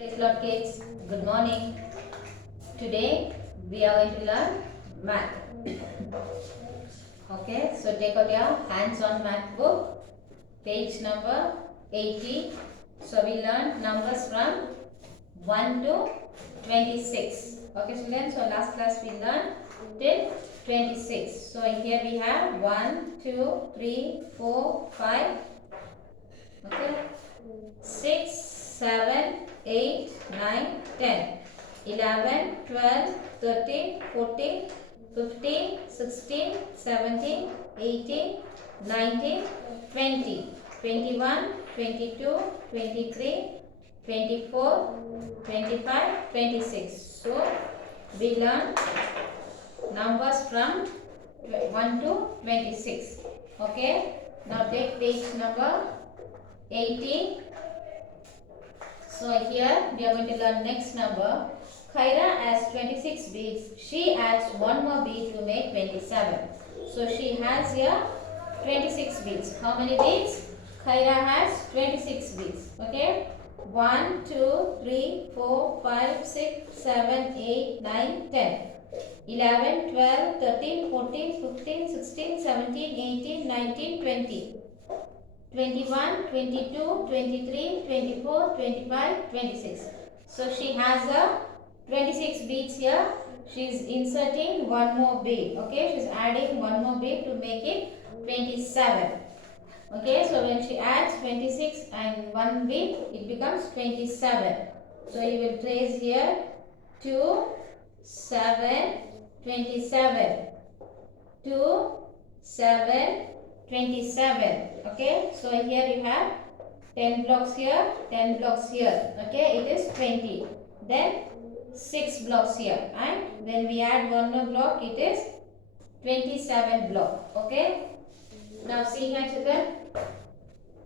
Praise Lord kids, good morning. Today we are going to learn math. Okay, so take out your hands-on math book, page number 80. So we learned numbers from 1 to 26. Okay students, so last class we learned till 26. So here we have 1, 2, 3, 4, 5. Okay. 6, 7, 8, 9, 10, 11, 12, 13, 14, 15, 16, 17, 18, 19, 20, 21, 22, 23, 24, 25, 26. So, we learn numbers from 1 to 26. Okay. Now take page number 18. So here we are going to learn next number. Khaira has 26 beads. She adds one more bead to make 27. So she has here 26 beads. How many beads? Khaira has 26 beads. Okay. 1, 2, 3, 4, 5, 6, 7, 8, 9, 10. 11, 12, 13, 14, 15, 16, 17, 18, 19, 20. 21, 22, 23, 24, 25, 26. So she has a 26 beads here. She is inserting one more bead. Okay, she is adding one more bead to make it 27. Okay, so when she adds 26 and one bead, it becomes 27. So you will trace here 2, 7, 27. 2, 7, 27. Okay, so here you have 10 blocks here, 10 blocks here. Okay, it is 20. Then 6 blocks here, and when we add one more block, it is 27 block. Okay, now see here children,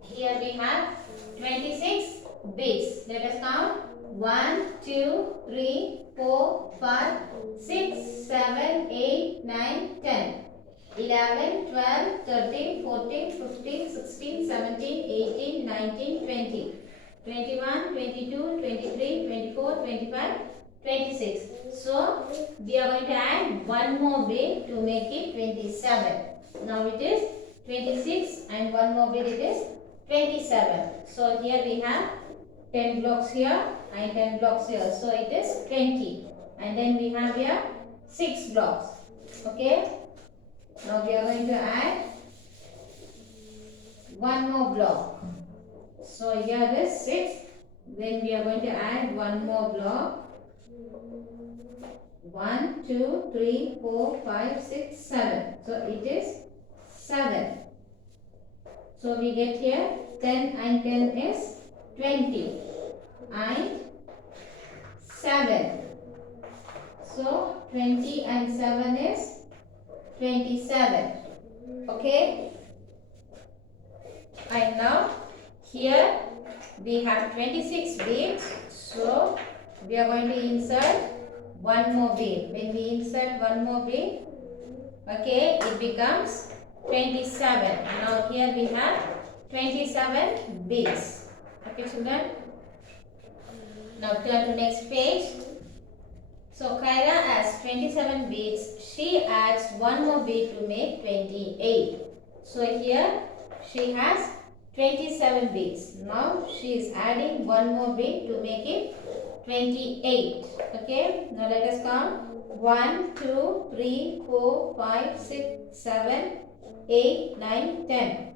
here we have 26 beads. Let us count 1, 2, 3, 4, 5, 6, 7, 8, 9, 10. 11, 12, 13, 14, 15, 16, 17, 18, 19, 20, 21, 22, 23, 24, 25, 26. So, we are going to add one more bead to make it 27. Now it is 26 and one more bead it is 27. So, here we have 10 blocks here and 10 blocks here. So, it is 20. And then we have here 6 blocks. Okay. Now we are going to add one more block. So here is 6. Then we are going to add one more block. 1, 2, 3, 4, 5, 6, 7. So it is 7. So we get here 10 and 10 is 20. And 7. So 20 and 7 is 27. Okay, and now here we have 26 beads, so we are going to insert one more bead. When we insert one more bead, okay, it becomes 27. Now here we have 27 beads. Okay children, now turn to next page. So Khaira has 27 beads. She adds one more bead to make 28. So here she has 27 beads. Now she is adding one more bead to make it 28. Okay. Now let us count. 1, 2, 3, 4, 5, 6, 7, 8, 9, 10.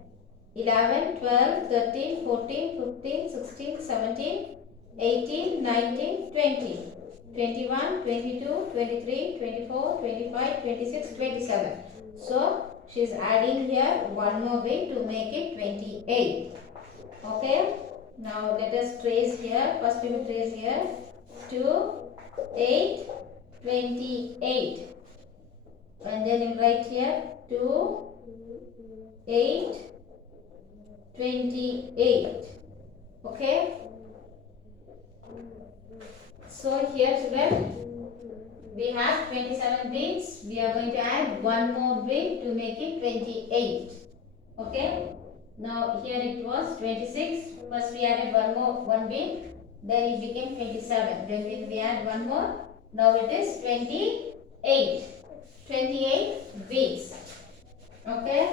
11, 12, 13, 14, 15, 16, 17, 18, 19, 20. 21, 22, 23, 24, 25, 26, 27. So, she is adding here one more bead to make it 28. Okay. Now, let us trace here. First, we will trace here 2, 8, 28. And then you write here 2, 8, 28. Okay. So here children, we have 27 beads. We are going to add one more bead to make it 28. Okay. Now here it was 26. First we added one bead. then it became 27. Then when we add one more, now it is 28. 28 beads. Okay.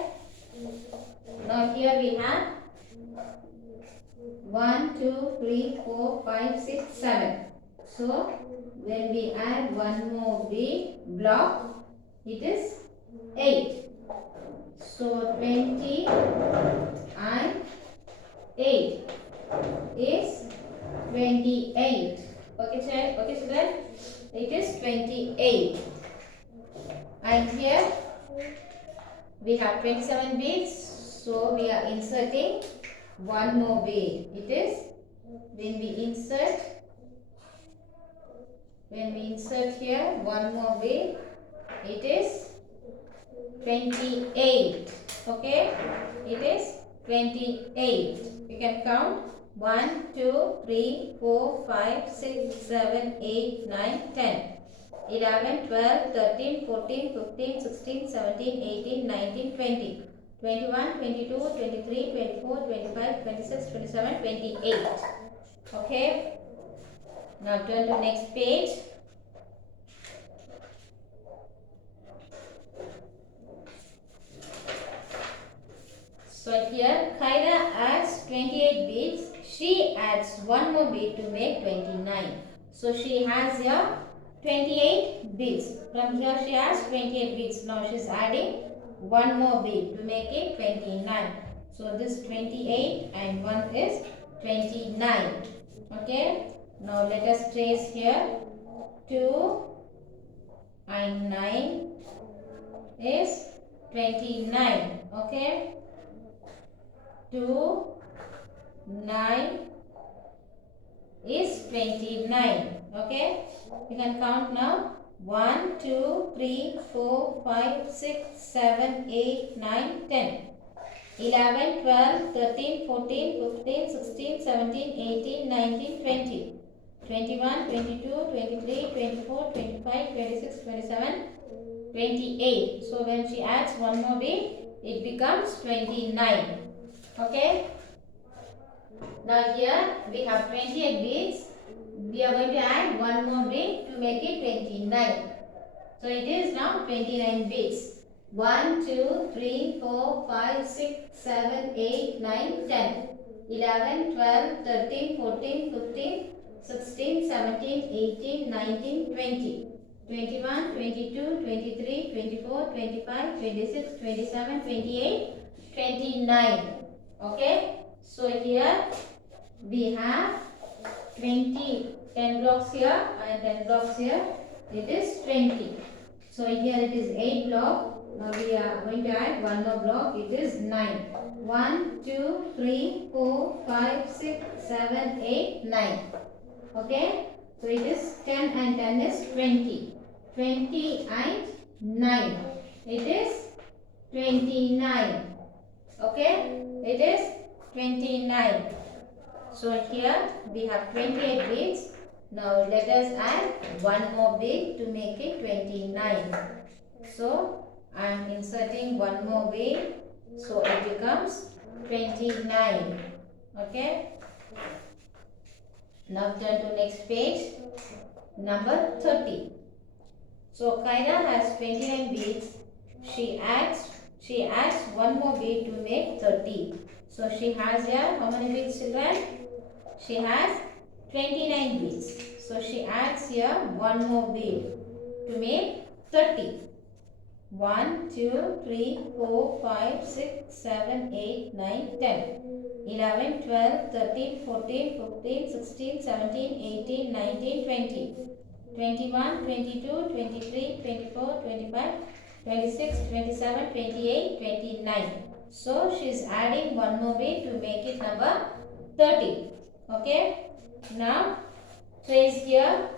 Now here we have 1, 2, 3, 4, 5, 6, 7. So when we add one more bead block, it is 8. So 20 and 8 is 28. Okay, children? It is 28. And here we have 27 beads. So we are inserting one more bead. It is when we insert here one more bead, it is 28. Okay, it is 28. You can count 1, 2, 3, 4, 5, 6, 7, 8, 9, 10, 11, 12, 13, 14, 15, 16, 17, 18, 19, 20, 21, 22, 23, 24, 25, 26, 27, 28. Okay. Now turn to next page. So here Khaira adds 28 beads. She adds one more bead to make 29. So she has here 28 beads. From here she has 28 beads. Now she is adding one more bead to make it 29. So this 28 and 1 is 29. Okay. Now let us trace here 2 and 9 is 29. Okay. 2, 9 is 29. Okay. You can count now. 1, 2, 3, 4, 5, 6, 7, 8, 9, 10. 11, 12, 13, 14, 15, 16, 17, 18, 19, 20. 21, 22, 23, 24, 25, 26, 27, 28. So when she adds one more bead, it becomes 29. Okay. Now here we have 28 beads. We are going to add one more bead to make it 29. So it is now 29 beads. 1, 2, 3, 4, 5, 6, 7, 8, 9, 10, 11, 12, 13, 14, 15, 16, 17, 18, 19, 20, 21, 22, 23, 24, 25, 26, 27, 28, 29. Okay. So here we have 10 blocks here and 10 blocks here. It is 20. So here it is 8 block. Now we are going to add one more block. It is 9. 1, 2, 3, 4, 5, 6, 7, 8, 9. Okay. So it is 10 and 10 is 20. 20 and 9. It is 29. Okay. It is 29. So here we have 28 beads. Now let us add one more bead to make it 29. So I am inserting one more bead. So it becomes 29. Okay. Now turn to next page. Number 30. So Khaira has 29 beads. She adds one more bead to make 30. So she has here how many beads, children? She has 29 beads. So she adds here one more bead to make 30. 1, 2, 3, 4, 5, 6, 7, 8, 9, 10, 11, 12, 13, 14, 15, 16, 17, 18, 19, 20, 21, 22, 23, 24, 25, 26, 27, 28, 29. So she is adding one more bead to make it number 30. Okay. Now trace here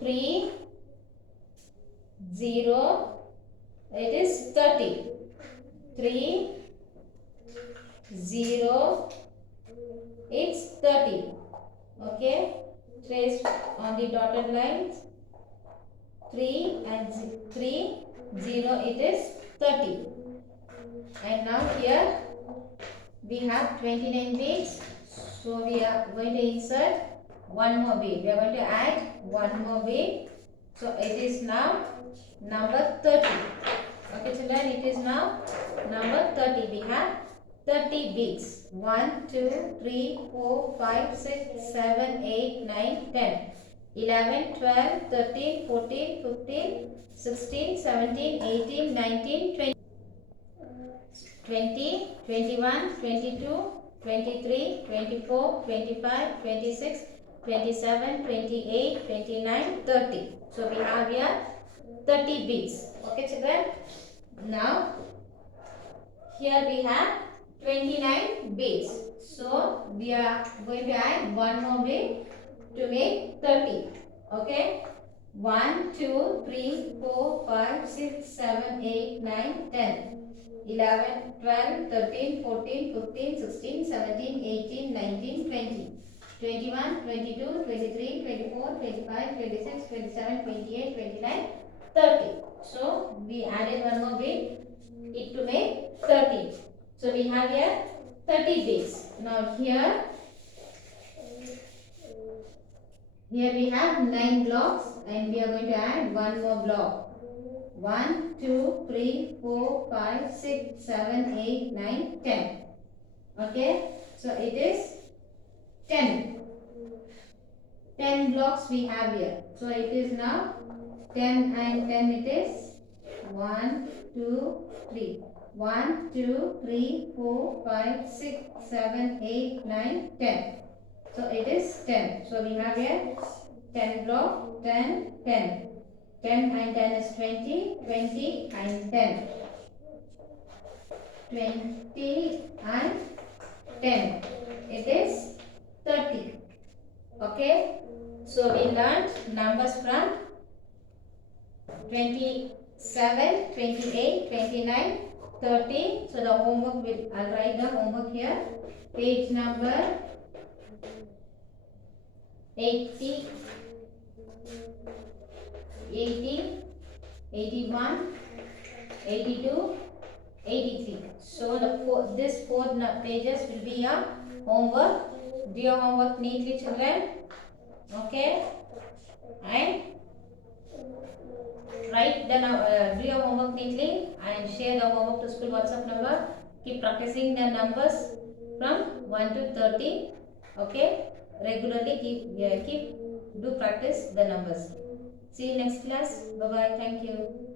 3, 0. It is 30. 3, 0. It's 30. Okay. Trace on the dotted lines. 3 and 3, 0. It is 30. And now here we have 29 beads. So we are going to insert one more bead. We are going to add one more bead. So it is now number 30. Okay children, it is now number 30. We have 30 beads. 1, 2, 3, 4, 5, 6, 7, 8, 9, 10. 11, 12, 13, 14, 15, 16, 17, 18, 19, 20. 20, 21, 22, 23, 24, 25, 26, 27, 28, 29, 30. So we have here 30 beads. Okay children. Now here we have 29 beads. So we are going to add one more bead to make 30. Okay. 1, 2, 3, 4, 5, 6, 7, 8, 9, 10. 11, 12, 13, 14, 15, 16, 17, 18, 19, 20. 21, 22, 23, 24, 25, 26, 27, 28, 29, 30. So we added one more bead it to make 30. So we have here 30 beads. Now here we have 9 blocks and we are going to add one more block. 1, 2, 3, 4, 5, 6, 7, 8, 9, 10. Okay. So it is 10. 10 blocks we have here. So it is now 10 and 10 it is 1, 2, 3. 1, 2, 3, 4, 5, 6, 7, 8, 9, 10. So it is 10. So we have here 10 block, 10, 10. 10 and 10 is 20, 20 and 10. 20 and 10. It is 30. Okay. So we learned numbers from 27, 28, 29, 30. So the homework I'll write the homework here. Page number 80, 80, 81, 82, 83. So this four pages will be your homework. Do your homework neatly children. Okay. And write do your homework neatly and share the homework to school WhatsApp number. Keep practicing the numbers from 1 to 30. Okay. Regularly keep do practice the numbers. See you next class. Bye bye. Thank you.